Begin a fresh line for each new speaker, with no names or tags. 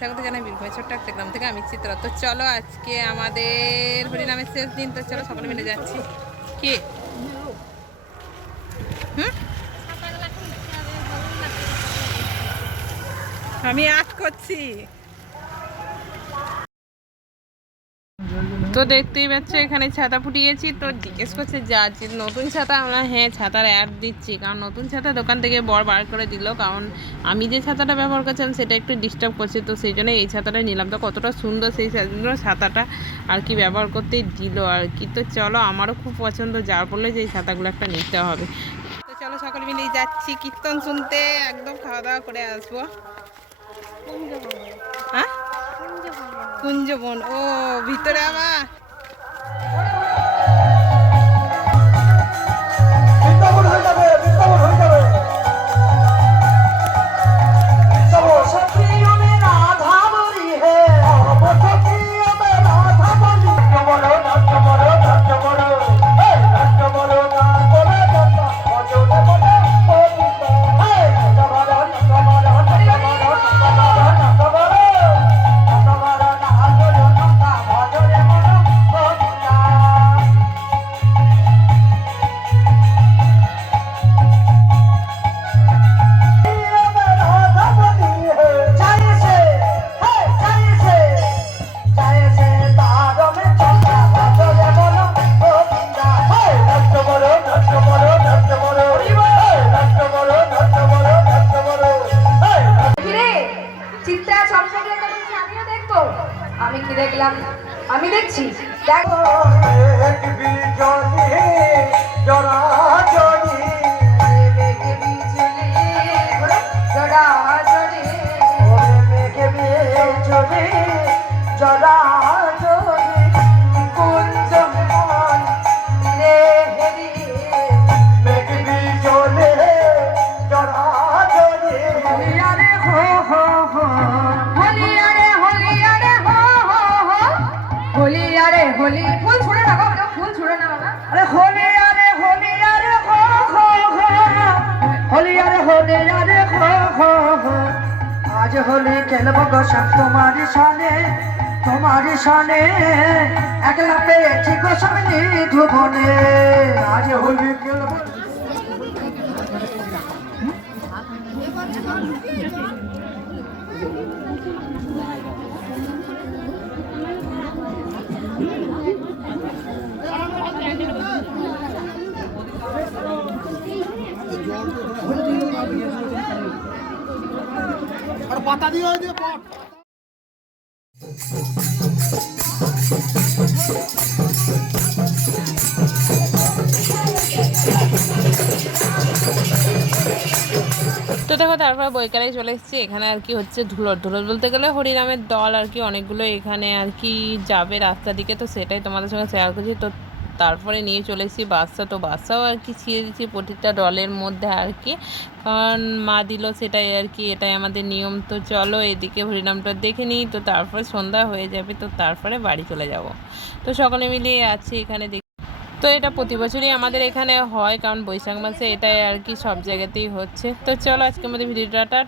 ঝাড়গ্রামের ছোট্ট একটা গ্রাম থেকে আমি চিত্রা। তো চলো আজকে আমাদের হরিনামের শেষ দিন, তো চলো সকলে মিলে যাচ্ছি। কে? আমি আট করছি। তো দেখতেই পাচ্ছ, এখানে ছাতা ফুটিয়েছি। তো জিজ্ঞেস করছে, যা নতুন ছাতা? আমরা হ্যাঁ ছাতার অ্যাড দিচ্ছি। কারণ নতুন ছাতা দোকান থেকে বর বার করে দিল। কারণ আমি যে ছাতাটা ব্যবহার করছিলাম, সেটা একটু ডিস্টার্ব করছে। তো সেই জন্য এই ছাতাটা নিলাম। তো কতটা সুন্দর সেই ছাতাটা আর কি ব্যবহার করতেই দিল আর কি। তো চলো, আমারও খুব পছন্দ। যার বললে যে এই ছাতাগুলো একটা নিতে হবে। তো চলো, সকলে মিলেই যাচ্ছি কীর্তন শুনতে। একদম খাওয়া দাওয়া করে আসব। হ্যাঁ? কুঞ্জবন। ও ভিতরে আবার।
আমি কি দেখলাম? আমি দেখছি। দেখো। জড়া
আজ হোলি খেলব গো সব তোমারই সানে তোমারই সানে। একলা পেয়েছি গো সামনে ধুবনে আজ হোলি খেলব।
তো দেখো, তারপর বৈকালে চলে এসেছি। এখানে আর কি হচ্ছে ধুলোর ধুলোর বলতে গেলে হরিনামের দল আর কি অনেকগুলো এখানে আর কি যাবে রাস্তা দিকে। তো সেটাই তোমাদের সঙ্গে শেয়ার করছি। তো তারপরে নিয়ে চলে এসেছি বাচ্চা তো বাচ্চাও আর কি ছিঁড়ে দিচ্ছি প্রতিটা ডলের মধ্যে আর কি। কারণ মা দিল সেটাই আর কি, এটাই আমাদের নিয়ম। তো চলো এদিকে হরিনামটা দেখে নিই। তো তারপরে সন্ধ্যা হয়ে যাবে, তো তারপরে বাড়ি চলে যাব। তো সকলে মিলিয়ে আছি এখানে তো এটা প্রতি বছরই আমাদের এখানে হয়, কারণ বৈশাখ মাসে এটাই আর কি সব জায়গাতেই হচ্ছে। তো চলো আজকে আমাদের ভিডিওটা